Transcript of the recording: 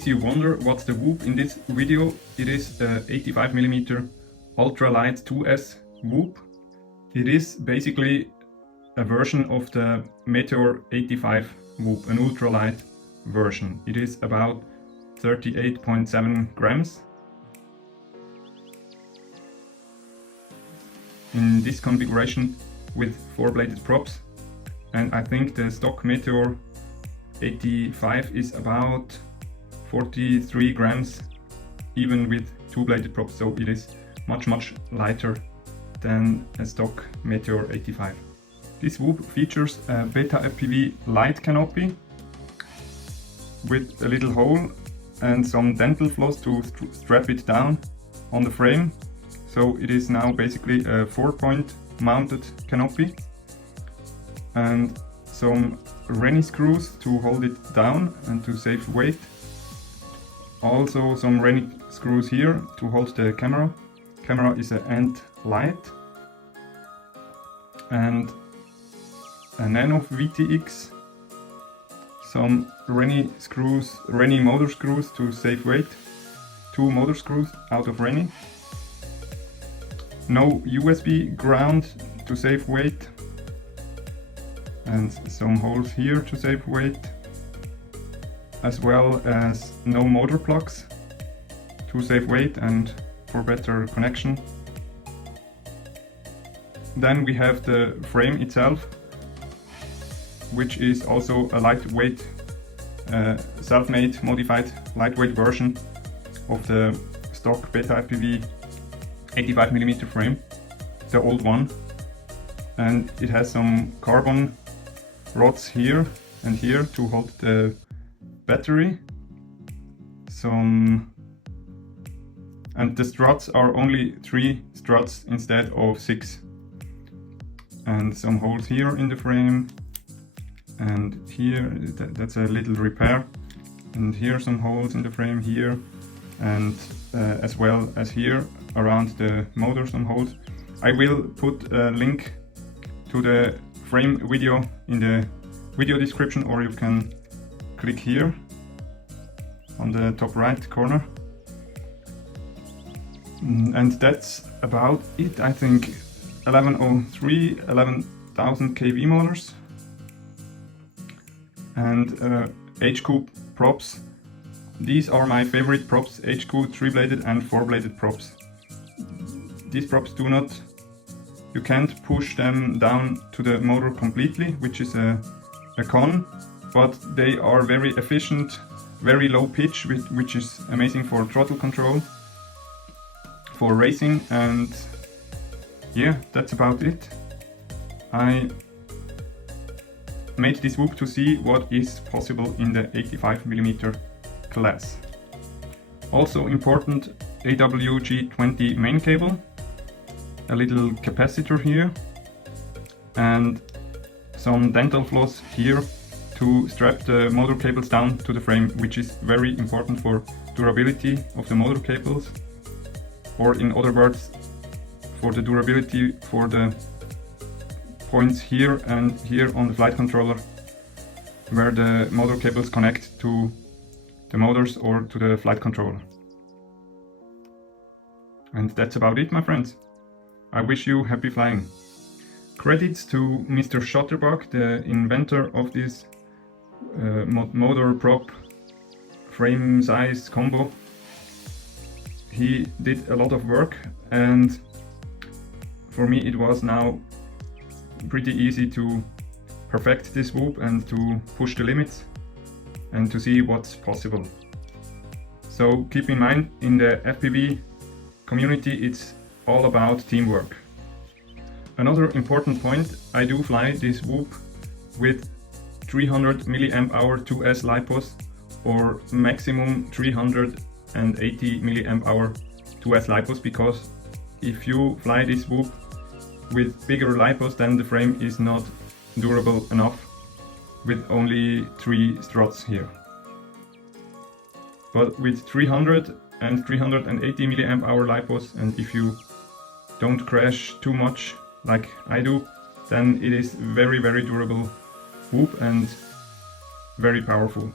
case you wonder what's the whoop in this video, it is a 85mm ultralight 2S whoop. It is basically a version of the Meteor85 whoop, an ultralight version. It is about 38.7 grams. In this configuration with 4-bladed props, and I think the stock Meteor85 is about 43 grams even with 2-bladed props, so it is much lighter than a stock Meteor85. This whoop features a Betafpv light canopy with a little hole and some dental floss to strap it down on the frame. So it is now basically a 4-point mounted canopy, and some Rennie screws to hold it down and to save weight. Also some Rennie screws here to hold the camera. Camera is an end light, and a Nano VTX, some Rennie screws, Rennie motor screws to save weight, 2 motor screws out of Rennie, no USB ground to save weight, and some holes here to save weight, as well as no motor plugs to save weight and for better connection. Then we have the frame itself, which is also a lightweight, self-made, modified lightweight version of the stock Betafpv 85mm frame, the old one. And it has some carbon rods here and here to hold the battery. And the struts are only 3 struts instead of 6. And some holes here in the frame, and here that's a little repair, and here some holes in the frame here, and as well as here around the motor some holes. I will put a link to the frame video in the video description, or you can click here on the top right corner. And that's about it. I think 11,000 kV motors and HQ props. These are my favorite props, HQ 3-bladed and 4-bladed props. These props you can't push them down to the motor completely, which is a con, but they are very efficient, very low pitch, which is amazing for throttle control, for racing, and yeah, that's about it. I made this whoop to see what is possible in the 85mm class. Also important, AWG20 main cable, a little capacitor here, and some dental floss here to strap the motor cables down to the frame, which is very important for durability of the motor cables, or in other words, for the durability for the points here and here on the flight controller, where the motor cables connect to the motors or to the flight controller. And that's about it, my friends. I wish you happy flying. Credits to Mr. Shutterbug, the inventor of this motor prop frame size combo. He did a lot of work, and for me it was now pretty easy to perfect this whoop and to push the limits and to see what's possible. So keep in mind, in the FPV community it's all about teamwork. Another important point, I do fly this whoop with 300 mAh 2S LiPos, or maximum 380 mAh 2S LiPos, because if you fly this whoop with bigger LiPos, then the frame is not durable enough with only 3 struts here. But with 300 and 380 mAh LiPos, and if you don't crash too much like I do, then it is very durable whoop and very powerful.